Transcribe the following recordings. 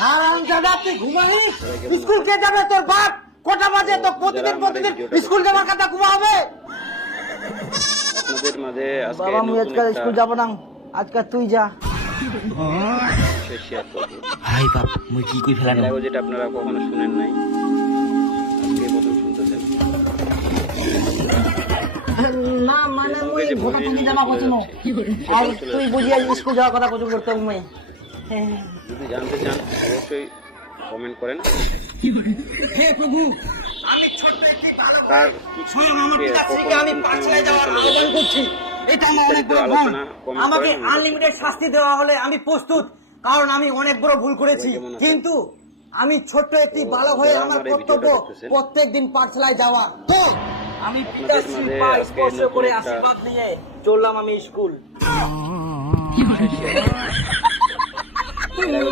হারামজাদা তুই ঘুমাবি? স্কুল কে যাবে? তোর বাপ। কটা বাজে? তো প্রতিদিন স্কুল যাওয়ার কথা ঘুমাবে। আপনাদের মাঝে আজকে বাবা আমি আজকাল স্কুল যাব না, আজকাল তুই যা। শেয়ার করব। হাই বাপ মুই কি কই ফেলানো? যেটা আপনারা কখনো শুনেন নাই, আজকে প্রথম শুনতেছেন। না মানে মুই ভোটা তুমি জামা কইছো আর তুই বুঝিয়া স্কুল যাওয়ার কথা কইছো করতে মুই। যদি জানতে চান অবশ্যই কমেন্ট করেন। হে প্রভু, তার আমি পাঁচলায় যাওয়ার আবেদন করছি। এটা আমাকে আনলিমিটেড শাস্তি দেওয়া হলে আমি প্রস্তুত, কারণ আমি অনেক বড় ভুল করেছি। কিন্তু আমি ছোট্ট একটি বালক হয়ে আমার কর্তব্য প্রত্যেকদিন পাঠশালায় যাওয়া। তো আমি পিতাশ্রী পা স্পর্শ করে আশীর্বাদ নিয়ে চললাম আমি স্কুল।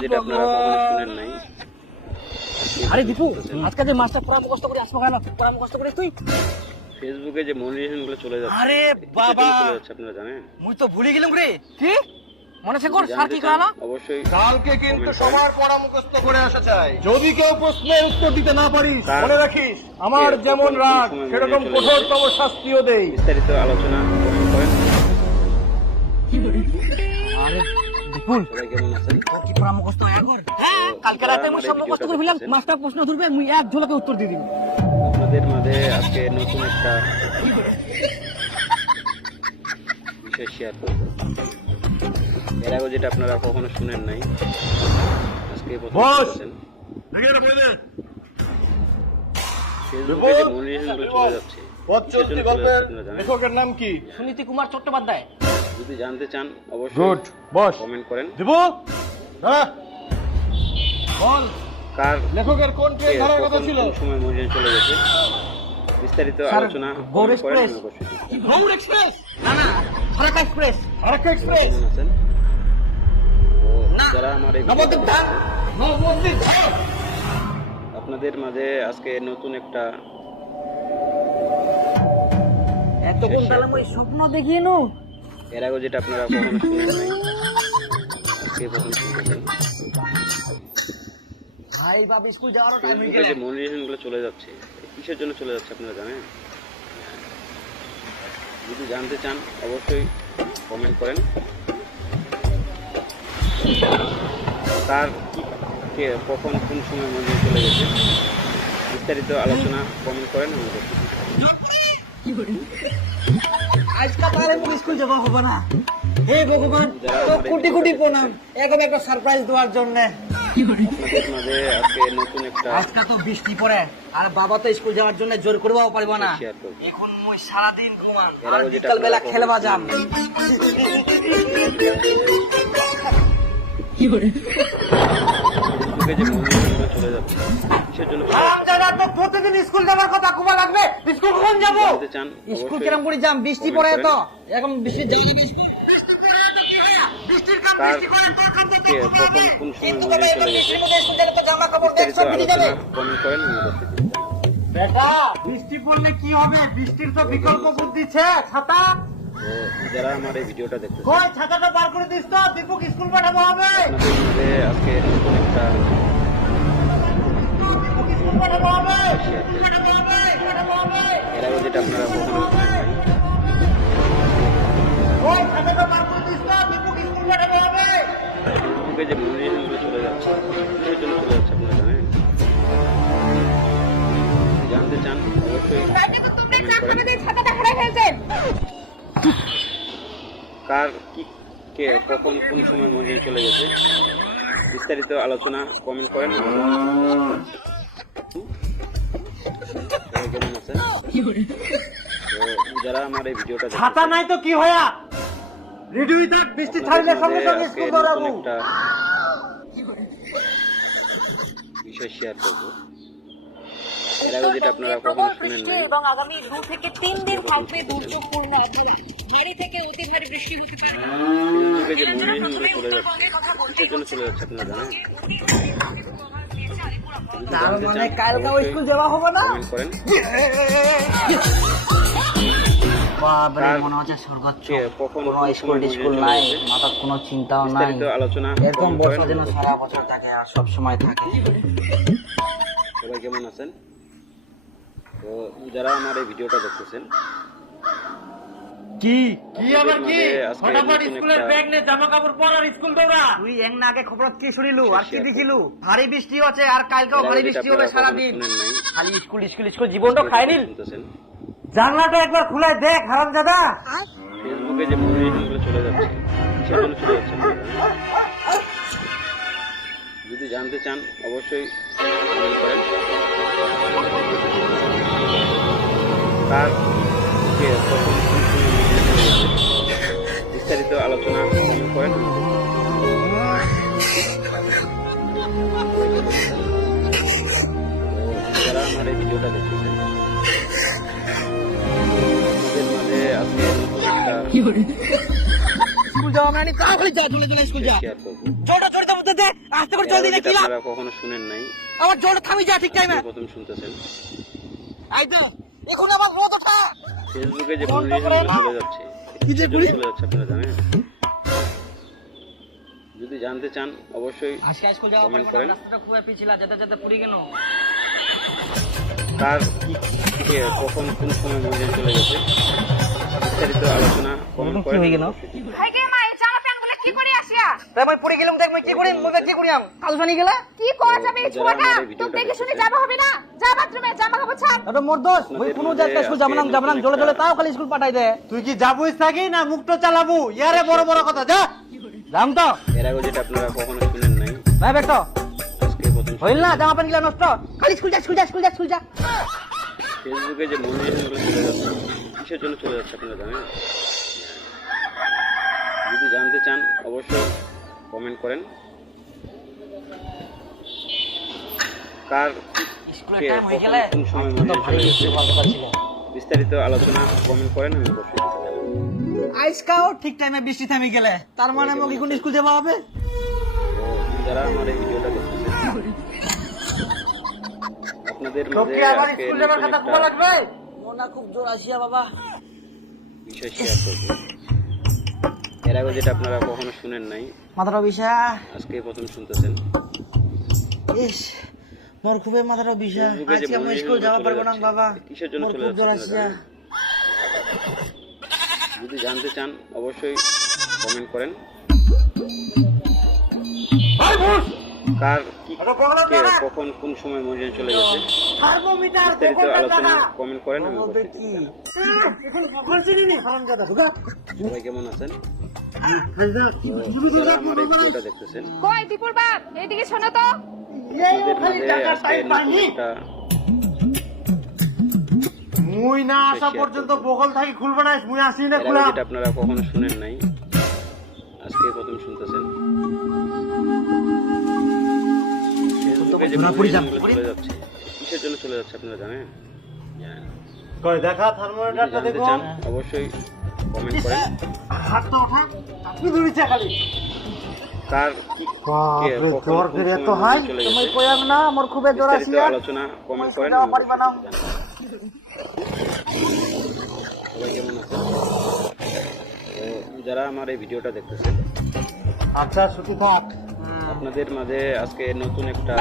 যেটা আপনারা কখনো শুনেন নাই। আরে দীপু, আজকে যে মাস্টার পড়া মুখস্থ করে আসবো কেন? পড়া মুখস্থ করে তুই ফেসবুকে যে মনিটরেশন গুলো চলে যাচ্ছে। আরে বাবা চলে যাচ্ছে, আপনারা জানেন? মুই তো ভুলে গেলাম রে। কি মনে আছে কর স্যার কি করালো? অবশ্যই কালকে কিন্তু সবার পড়া মুখস্থ করে আসা চাই। যদি কেউ প্রশ্নের উত্তর দিতে না পারিস মনে রাখিস আমার যেমন রাগ সেরকম কঠোরতম শাস্তিও দেই। বিস্তারিত আলোচনা করেন। আরে বিপুল সবাই কেমন আছেন? কি পড়া মুখস্থ একবার? হ্যাঁ কালকে রাতে আমি সব মুখস্থ করে ফেললাম। মাস্টার প্রশ্ন ধরবে মুই এক ঝলকে উত্তর দিয়ে দিব। আপনাদের মাঝে আজকে নতুন একটা বিষয় শেয়ার করব। এর আগে যেটা আপনারা কখনো শুনেন নাই, আজকে প্রথম শুনছেন। ফেসবুকে যে মনিটরেশন গুলো চলে যাচ্ছে, পথচলতি গল্পের লেখকের নাম কি? সুনীতি কুমার চট্টোপাধ্যায়। যদি জানতে চান অবশ্যই গুড বস কমেন্ট করেন। দিব হ্যাঁ বল কার লেখকের কোন ট্রেন ধরার কথা কোন ছিল? সময় মনিটরেশন চলে গেছে, বিস্তারিত আলোচনা গৌড় করেন। এক্সপ্রেস। গৌড় এক্সপ্রেস না না ফারাক্কা এক্সপ্রেস। ফারাক্কা এক্সপ্রেস কেমন আছেন? তো যারা আমার এই নবদ্বীপ ধাম। নবদ্বীপ ধাম। আপনাদের মাঝে আজকে নতুন একটা এতক্ষণ তাহলে মই স্বপ্ন দেখিয়ে নো। এর আগে যেটা আপনারা কখনো শুনেন নাই, আজকে প্রথম শুনতেছেন। ভাই বাপ স্কুল যাওয়ার টাইম হয়ে ফেসবুকে গেল। যে মনিটরেশন গুলো চলে যাচ্ছে, কিসের জন্য চলে যাচ্ছে আপনারা জানেন? যদি জানতে চান অবশ্যই কমেন্ট করেন। কার কে কখন কোন সময় মনিটরেশন চলে গেছে, বিস্তারিত আলোচনা কমেন্ট করেন। আমাদের আজকে তাহলে মুই স্কুল যাব হবে না। হে ভগবান তো কোটি কোটি প্রণাম একদম একটা সারপ্রাইজ দেওয়ার জন্য। আপনাদের মাঝে আজকে নতুন একটা আজকে তো বৃষ্টি পড়ে আর বাবা তো স্কুল যাওয়ার জন্য জোর করবাও পারবো না। শেয়ার করব। এখন মুই সারাদিন ঘুমান এর আর আগে যেটা বিকাল বেলা আপনারা খেলবা যাম। ফেসবুকে যে মনিটরেশন গুলো চলে যাচ্ছে, কিসের জন্য চলে যাচ্ছে দাদা তো প্রতিদিন স্কুল যাবার কথা ঘুমা লাগবে। স্কুল কখন যাব? জানতে চান স্কুল অবশ্যই কেরম করে যাম? বৃষ্টি পড়ে তো এখন বৃষ্টি যাই বৃষ্টির কাম কার বৃষ্টি করে কে কখন কোন সময় মনিটরেশন চলে গেছে, জামা কাপড় বিস্তারিত দেখছো ফিরে যাবে। আলোচনা কমেন্ট করেন। আমাদের বেটা বৃষ্টি পড়লে কি হবে? বৃষ্টির তো বিকল্প বুদ্ধি আছে, ছাতা। তো যারা আমার এই ভিডিওটা দেখতেছেন, কই ছাতাটা বার করে দিস তো, দীপক স্কুল পাঠাবো হবে। আপনাদের মধ্যে আজকে নতুন একটা দীপক স্কুল পাঠাবো হবে। পাঠাবো হবে, পাঠাবো হবে। এর আগে যেটা আপনারা কখনো শুনেন নাই, কই ছাতাটা বার করে দিস তো, দীপক স্কুল পাঠাবো হবে। ফেসবুকে যে মনিটরেশন গুলো চলে যাচ্ছে, কিসের জন্য চলে যাচ্ছে আপনারা জানেন? যদি জানতে চান অবশ্যই কমেন্ট করেন। কার কে কখন কোন সময় মনিটরেশন চলে গেছে, বিস্তারিত আলোচনা কমেন্ট করেন। সবাই কেমন আছেন? তো যারা আমার এই ভিডিওটা ছাতা নাই তো কি হয়া? রেডিও থাক, বৃষ্টি ছাড়লে সঙ্গে সঙ্গে আজকে স্কুল নতুন দৌড়াবো। একটা বিষয় শেয়ার করব। এর আগে যেটা আপনারা কখনো শুনেন নাই, এবং আগামী 2 থেকে 3 দিন থাকবে দুর্যোগপূর্ণ অর্থাৎ ভারী থেকে অতি ভারী বৃষ্টি হতে পারে। ফেসবুকে যে মনিটরেশন গুলো চলে যাচ্ছে, কিসের জন্য চলে যাচ্ছে আপনারা জানেন? যদি তার জানতে মানে চান কালকে অবশ্যই স্কুল যাওয়া হবে না। কমেন্ট করেন। বাবারে তার মনে হচ্ছে স্বর্গচ্ছ। কখন কোনো কোন স্কুল সময় টিস্কুল মনে নাই, চলে গেছে, মাথার কোনো চিন্তাও নাই। বিস্তারিত আলোচনা এরকম কমেন্ট বছর করেন। যেন সারা বছর থাকে আর সব সময় থাকে। সবাই কেমন আছেন? তো যারা আমার এই ভিডিওটা দেখতেছেন, কি আবার কি ফটাফট স্কুলের ব্যাগ নে, জামা কাপড় পর আর স্কুল দৌড়া। তুই এক না আগে খবর কি শুনিলু আর কি দেখিলু? ভারী বৃষ্টি হচ্ছে আর কালকেও ভারী বৃষ্টি হবে সারা দিন। খালি স্কুল স্কুল স্কুল জীবনটা খায় নিল। জানলাটা একবার খুলে দেখ হারামজাদা। ফেসবুকে যে মোটিভেশনগুলো চলে যাচ্ছে সেগুলো চলে যাচ্ছে না। যদি জানতে চান অবশ্যই কমেন্ট করেন। তার কে কখন কোন সময় বিস্তারিত আলোচনা কমেন্ট করেন। যারা আমার এই ভিডিওটা দেখতেছেন, আপনাদের মাঝে আজকে নতুন একটা স্কুল যাওয়া মানে তাড়াতাড়ি যা, চলে চলে স্কুল যা। শেয়ার করবো। জোরটা জোরে দাও দে, আস্তে করে জলদি না কিলা। আপনারা কখনো শুনেন নাই, আমার জোরটা থামি যা ঠিক টাইমে। প্রথম শুনতেছেন। আইদা এখন আবার রোদ ওঠা। ফেসবুকে যে মোটিভেশনগুলো চলে যাচ্ছে চলে যাচ্ছে আপনারা জানেন? যদি জানতে চান অবশ্যই আজকে স্কুল যাওয়া কমেন্ট করেন। রাস্তাটা খুব পিছিলা, যেতে যেতে পুরি গেল। তার কে কখন কোন সময় মোটিভেশন চলে গেছে, বিস্তারিত আলোচনা কমেন্ট করেন। ভাই গে মা এই জামা প্যান্ট গুলো কি করে আসিয়া? তাই মই পুরি গেলাম, দেখ মই কি করি, মই কি করিয়াম কাল জানি গেলা। কি করা যাবে এই ছোয়াটা? তুমি দেখে শুনে যাবে হবে না? যা বাথরুমে জামা কাপড় ছাড়। আরে মোর দোষ, মই কোনো জায়গা স্কুল যাব না জলে জলে তাও খালি স্কুল পাঠাই দে। তুই কি যাবই থাকি না মুখটো চালাবো? ইয়ারে বড় বড় কথা যা। যাম তো। এর আগে যেটা আপনারা কখনো শুনেন নাই, ভাই বেটো আজকে প্রথম হইল না, জামা প্যান্ট গিলা নষ্ট। খালি স্কুল যা স্কুল যা স্কুল যা স্কুল যা। ফেসবুকে যে মোটিভেশনগুলো চলে যাচ্ছে কিসের জন্য চলে যাচ্ছে আপনারা জানেন? যদি জানতে চান অবশ্যই কমেন্ট করেন। কার স্কুলের কে টাইম হয়ে কখন গেলে কোন সময় তো মোটিভেশন ভারী চলে বৃষ্টি গেছে, ভালো পাচ্ছিল। বিস্তারিত আলোচনা কমেন্ট করেন, আমি অবশ্যই জানাবো। আজকাও ঠিক টাইমে বৃষ্টি থামে গেলে তার মানে মোক এখন স্কুল যাওয়া হবে। তো যারা আমার এই ভিডিওটা দেখতেছেন, আপনাদের মাঝে আজকে নতুন একটা মোনা খুব জোর আসিয়া বাবা। বিষয় শেয়ার করব। এর আগে যেটা আপনারা কখনো শুনেন নাই, মাথাটা বিষা। আজকে প্রথম শুনতেছেন। ইস মোর খুবই মাথাটা বিষা। ফেসবুকে যে আজকে আমি মোটিভেশনগুলো স্কুল যাওয়া চলে পারবো না যাচ্ছে, বাবা। কিসের জন্য মোর চলে খুব জোর যাচ্ছে আসিয়া। যদি জানতে চান অবশ্যই কমেন্ট করেন। কার কে কখন কোন সময় মোটিভেশন চলে গেছে, থার্মোমিটার বিস্তারিত আলোচনা কমেন্ট করেন, আমি অবশ্যই কি জানাবো। এখন কখন চিনি হারামজাদা ঢুকা। সবাই কেমন আছেন? তো যারা আমার এই ভিডিওটা দেখতেছেন, কই দীপুর বাপ এইদিকে শোনো তো। আপনাদের মাঝে আজকে নতুন একটা মুই না আসা পর্যন্ত বগল থাকি খুলবে না, মুই আসি না এর আগে খুলা। যেটা আপনারা কখনো শুনেন নাই, আজকে প্রথম শুনতেছেন। ফেসবুকে যে মোটিভেশনগুলো চলে যাচ্ছে কিসের জন্য চলে যাচ্ছে আপনারা জানেন? জানেন। কই দেখা যদি থার্মোমিটারটা জানতে দেখো। চান অবশ্যই কমেন্ট করেন। হাতটা ওঠা, আপনি ধরিছে খালি। কার কে বাপরে কখন জ্বর কোন করে এত সময় হয়, চলে তুমি গেছে, কইয়াম না মোর খুবই জ্বর বিস্তারিত আসিয়া। আলোচনা কমেন্ট করেন, যাওয়া আমি পারিবা না। অবশ্যই জানাবো। সবাই কেমন আছেন? তো যারা আমার এই ভিডিওটা দেখতেছেন, আচ্ছা ছুটি থাক। আপনাদের মাঝে আজকে নতুন একটা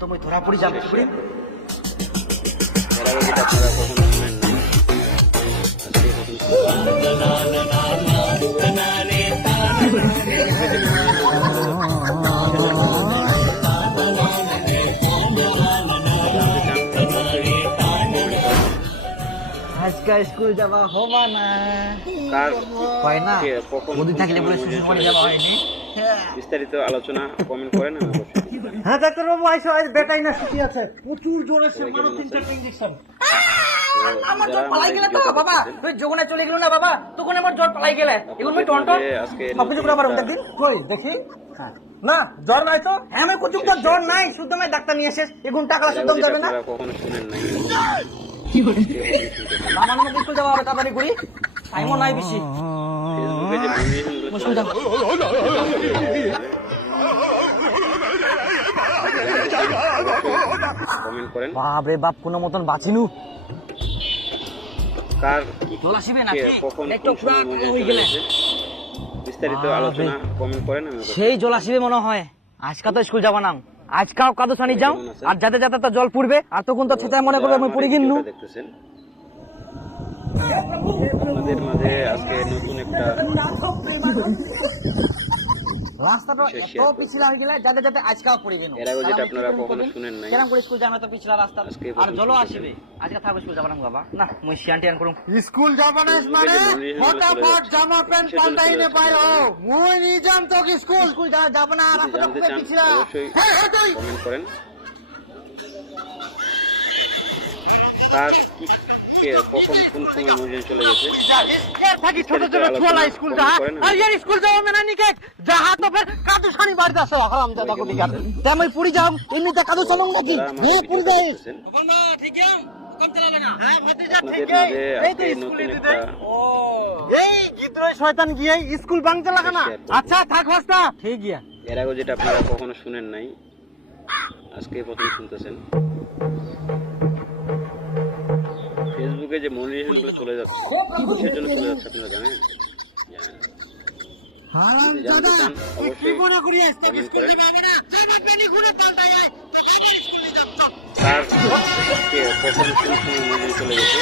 তো মই ধরা পড়ি যাম কি করি। এর আগে যেটা আপনারা কখনো শুনেন না, আজকে প্রথম আজকে স্কুল যাওয়া হবা না। কার হয় না কে কখন ওদিন কোন থাকলে বলে সময় শ্বশুর চলে বাড়ি যাওয়া গেছে, হয়নি। বিস্তারিত আলোচনা কমেন্ট করেন, আমি অবশ্যই জানাবো। হ্যাঁ ডাক্তার বাবু আইসো, আজ বেটাই না ছুটি আছে, প্রচুর জ্বর আছে, সবাই মানো কেমন 3-4 আছেন? ইনজেকশন। তো আমার জ্বর যারা পালাই আমার গেলে এই তো ভিডিওটা বাবা, দেখতেছেন, তুই যখনে চলে গেল না বাবা, তখন আমার জ্বর পালাই গেলে এখন মই টন টন আজকে সবকিছু করে আবার দেখদিন কই দেখি। না জ্বর নাই তো। হ্যাঁ আমি কুচুক তো জ্বর নাই, শুদ্ধ আমি ডাক্তার নিয়ে এসে এখন টাকা শুদ্ধ যাবে না। আপনারা কখনো শুনেন নাই, আমার মতো স্কুল যাওয়া হবে তাড়াতাড়ি করি, টাইমও নাই বেশি। ফেসবুকে যে মোটিভেশনগুলো স্কুল চলে যাও। কমেন্ট করেন। বাপ রে বাপ, কোনো মতন বাঁচিনু। কার জল আসবে না কখন একটু কোন সময় মসজিদে চলে গেছে বিস্তারিত আলোচনা কমেন্ট করেন আমি সেই জল আসবে মনে হয় আজকে তো স্কুল যাবা না আজকাও কাদো সানি যাও আর যাতে যাতে তো জল পড়বে আর তখন তো ছেটা মনে করবে আমি পড়ে গিন্নু দেখতেছেন আপনাদের মাঝে আজকে নতুন একটা রাস্তাটা এত পিছলা হয়ে গেলে যাতে যাতে আজকাও পড়ে গেল এর আগে যেটা আপনারা কখনো শুনেন নাই কেরাম করে স্কুল যাবে তো পিছলা রাস্তা আজকে আর জলও আসবে আজকে থাকবে স্কুল যাবা না বাবা না মুই শিয়ান টিয়ান করুম স্কুল যাবা না মানে ফটাফট জামা প্যান্ট পাল্টাই নে পায় মুই নি যাম তো স্কুল স্কুল যাবা না রাস্তাটা জানতে পুরো চান পিছলা অবশ্যই কমেন্ট করেন কার কখন কোন সময় মসজিদে চলে গেছে থাকি ছোট ছোট ছোলা স্কুল যা আর ইয়ার স্কুল যাও মেনা নিকে যাহা তো ফের কাদু সানি বাড়ি দাসো হারাম দাদা কো দিকা তেমই পুরি যাও এমনিতে কাদু চলং নাকি হে পুরি যাই না ঠিক আছে কম চলা লাগা হ্যাঁ ভাতিজা ঠিক আছে এই তো স্কুলে দিতে ও এই গিদ্রয় শয়তান গিয়ে স্কুল ভাঙতে লাগা না আচ্ছা থাক ভাস্তা ঠিক গিয়া এর আগে যেটা আপনারা কখনো শুনেন নাই আজকে প্রথম শুনতেছেন ফেসবুকে যে মনিটাইজেশন গুলো চলে যাচ্ছে কিসের জন্য চলে যাচ্ছে আপনারা জানেন যদি জানতে চান অবশ্যই কমেন্ট করেন কার কখন কোন সময় মসজিদে চলে গেছে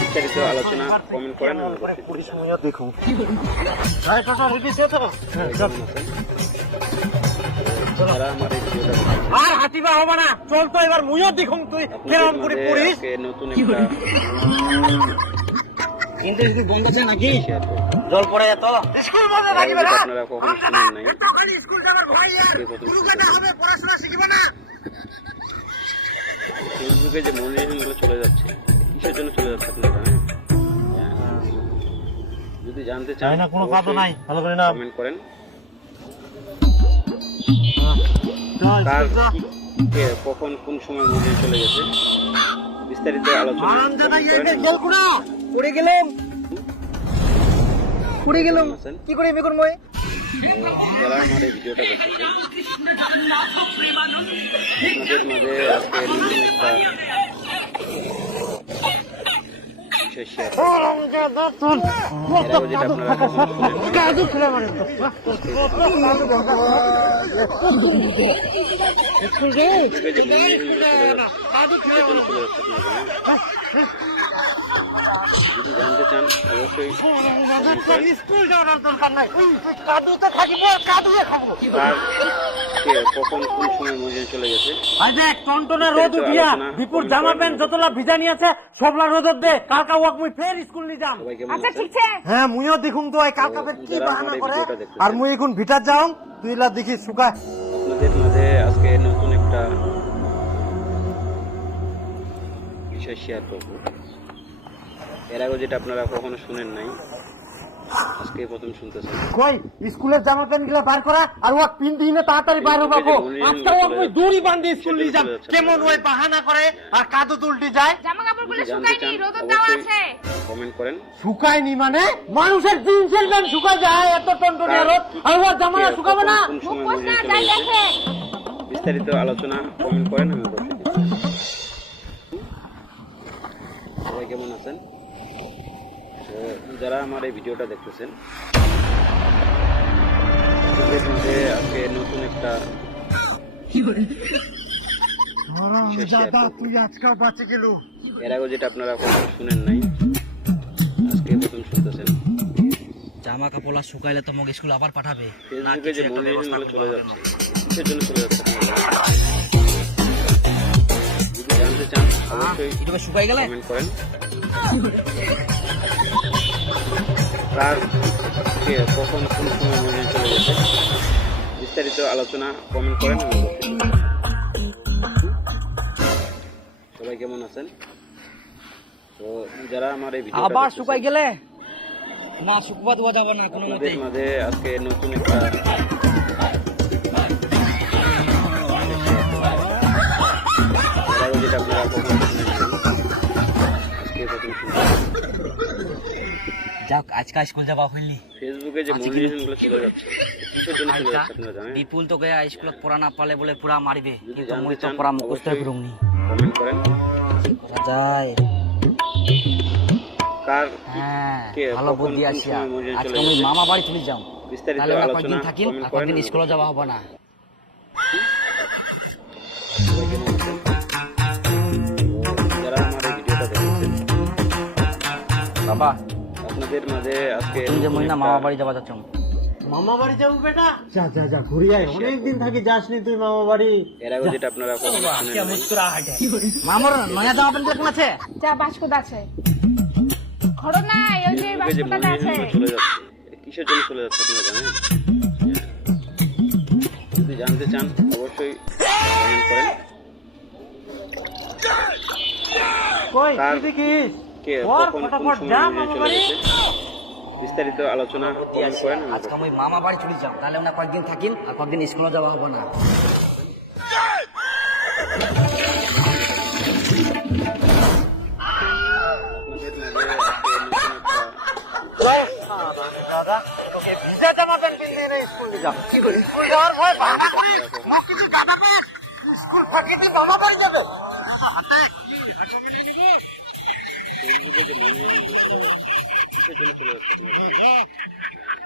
বিস্তারিত আলোচনা কমেন্ট করেন আমি দেখুন যারা আমার এই ভিডিওটা আর হাতিবা হবে না চল তো এবার মুইও দেখুন তুই কেরাম করে পড়িস নতুন একটা কিন্তু স্কুল বন্ধ আছে নাকি শেয়ার করব জল পড়ে এত স্কুল বন্ধ থাকবে না আপনারা কখনো শুনেন নাই তখন স্কুল যাবার ভয় আর আজকে প্রথম পুরোটা হবে পড়াশোনা শিখবে না ফেসবুকে যে মনিটাইজেশন গুলো চলে যাচ্ছে কিসের জন্য চলে যাচ্ছে আপনারা জানেন যদি জানতে চান না কোনো কাজ নাই ভালো করে না কমেন্ট করেন কার কখন কোন সময় মসজিদে চলে গেছে বিস্তারিত আলোচনা কমেন্ট করেন পড়ে গেলাম পড়ে গেলাম কি করে বেগুন মই যারা আমার এই ভিডিওটা দেখতেছেন আপনাদের মাঝে আজকে নতুন একটা বিষয় শেয়ার যেটা আপনারা কখনো শুনেন ফেসবুকে যে মনিটাইজেশন গুলো চলে যাচ্ছে কিসের জন্য চলে যাচ্ছে আপনারা জানেন যদি জানতে চান অবশ্যই কমেন্ট করেন স্কুল যাওয়ার দরকার নাই কাদুতে থাকিব কাদুয়ে খাবো কার কখন কোন সময় মসজিদে চলে গেছে আজ এক টনটনে রোদ উঠিয়া বিপুর জামা প্যান্ট যতলা ভিজা নি আছে সবলা রোদ দে কালকা ওয়াক মুই ফের স্কুল নি যাম সবাই কেমন আচ্ছা আছেন? ঠিক আছে হ্যাঁ মুইও দেখুম তো এই কালকা ফের কি যারা বাহানা আমার এই করে ভিডিওটা দেখতেছেন, আর মুই এখন ভিটার যাম তুই লা দেখি সুকা আপনাদের মাঝে আজকে নতুন একটা বিষয় শেয়ার করব এর আগে যেটা আপনারা কখনো শুনেন নাই আজকে প্রথম শুনতেছেন কই স্কুলের জামা প্যান্ট গুলা বার করা আর ওয়াক পিন দিনে তাড়াতাড়ি বাইরে বাবু আজকে ওয়াক মুই দড়ি বাঁধি স্কুল নি যাম কেমন ওই বাহানা করে আর কাদু উল্টি যায় জামা কাপড়গুলো যদি জানতে শুকায়নি চান রোদ দেওয়া অবশ্যই আছে কমেন্ট করেন শুকায়নি মানে মানুষের জিন্সের প্যান্ট শুকায় যায় এত টনটনে রোদ আর ওয়াক জামাটা শুকাবে না কোন সময় মুখোশ না মসজিদে চলে যাই গেছে দেখে বিস্তারিত আলোচনা কমেন্ট করেন আমি অবশ্যই দিচ্ছি। সবাই কেমন আছেন তো যারা আমার এই ভিডিওটা দেখতেছেন আপনাদের মাঝে আজকে নতুন একটা তুই আজকাল বাঁচে গেল এর আগে যেটা আপনারা কখনো শুনেন নাই আজকে প্রথম শুনতেছেন জামা কাপড় শুকাইলে তো মগে স্কুল আবার পাঠাবে ফেসবুকে যে মনিটাইজেশন গুলো চলে যাচ্ছে কিসের জন্য চলে যাচ্ছে আপনারা জানেন? যদি জানতে চান অবশ্যই এটা শুকাই গেলে কমেন্ট করেন কার কখন কোন সময় মসজিদে চলে গেছে বিস্তারিত আলোচনা কমেন্ট করেন আমি অবশ্যই দিচ্ছি। সবাই কেমন আছেন তো যারা আমার এই ভিডিওটা আবার দেখতেছেন, শুকাই গেলে না শুকবা দেওয়া যাবে না কোনো আপনাদের মাঝে আজকে নতুন একটা এর আগে যেটা আপনারা কখনো শুনেন নাই, আজকে প্রথম শুনছেন যাক আজকাল স্কুল যাবা হইলি ফেসবুকে যে মনিটাইজেশন গুলো চলে যাচ্ছে কিসের জন্য চলে যাচ্ছে আপনারা জানেন বিপুল তো গয়া স্কুলত পড়া না পালে বলে পুরা মারিবে যদি কিন্তু জানতে মুই তো চান পড়া মুখস্থ অবশ্যই করুমনি কমেন্ট করেন যায় তার হ্যাঁ কে ভালো কখন বুদ্ধি কোন আছে সময় মসজিদে আজকে চলে আমি গেছে মামা বাড়ি চলে যাও বিস্তারিত তাহলে আমরা আলোচনা কয়েকদিন থাকিম কমেন্ট আর করেন কয়েকদিন স্কুলে যাওয়া হবে না যারা আমার এই ভিডিওটা দেখছেন বাবা আপনাদের মাঝে আজকে তুমি যে নতুন মহিনা একটা মামা বাড়ি যাওয়া যাচ্ছ মামা বাড়ি যাবো বেটা? যা যা যা ঘুরে আয়, অনেকদিন থাকি যাসনি তুই মামা বাড়ি। এর আগে যেটা আপনারা কখনো শুনেন নাই, মামার নয়া জামা প্যান্ট কোন আছে যা বাস্কত আছে ঘর নাই ওই যে ফেসবুকে যে বাস্কটা আছে মনিটরিং চলে যাচ্ছে এটা কিসের জন্য চলে যাচ্ছে আপনারা জানেন? যদি জানতে চান অবশ্যই কমেন্ট করেন। কই তার তুই দেখিস? কে বল, কখন কোন ফটাফট সময় যা মসজিদে মামা চলে বাড়ি। গেছে বিস্তারিত আলোচনা কমেন্ট করেন আজকে আমি মামা বাড়ি চলে যাও তাহলে আমরা কয়েকদিন থাকিম আর কয়েকদিন স্কুলে যাওয়া হবে না আপনাদের মাঝে আজকে নতুন একটা দাদা তোকে ভিজা জামা প্যান্ট পিন্দিয়ে রে স্কুল যা। কি করি? স্কুল যাওয়ার ভয় যেটা আপনারা কখনো শুনেন নাই, স্কুল ফাঁকি দিয়ে মামা বাড়ি যাবে? ফেসবুকে যে মনিটরিং চলে যাচ্ছে কিসের জন্য চলে যাচ্ছে আপনারা জানেন?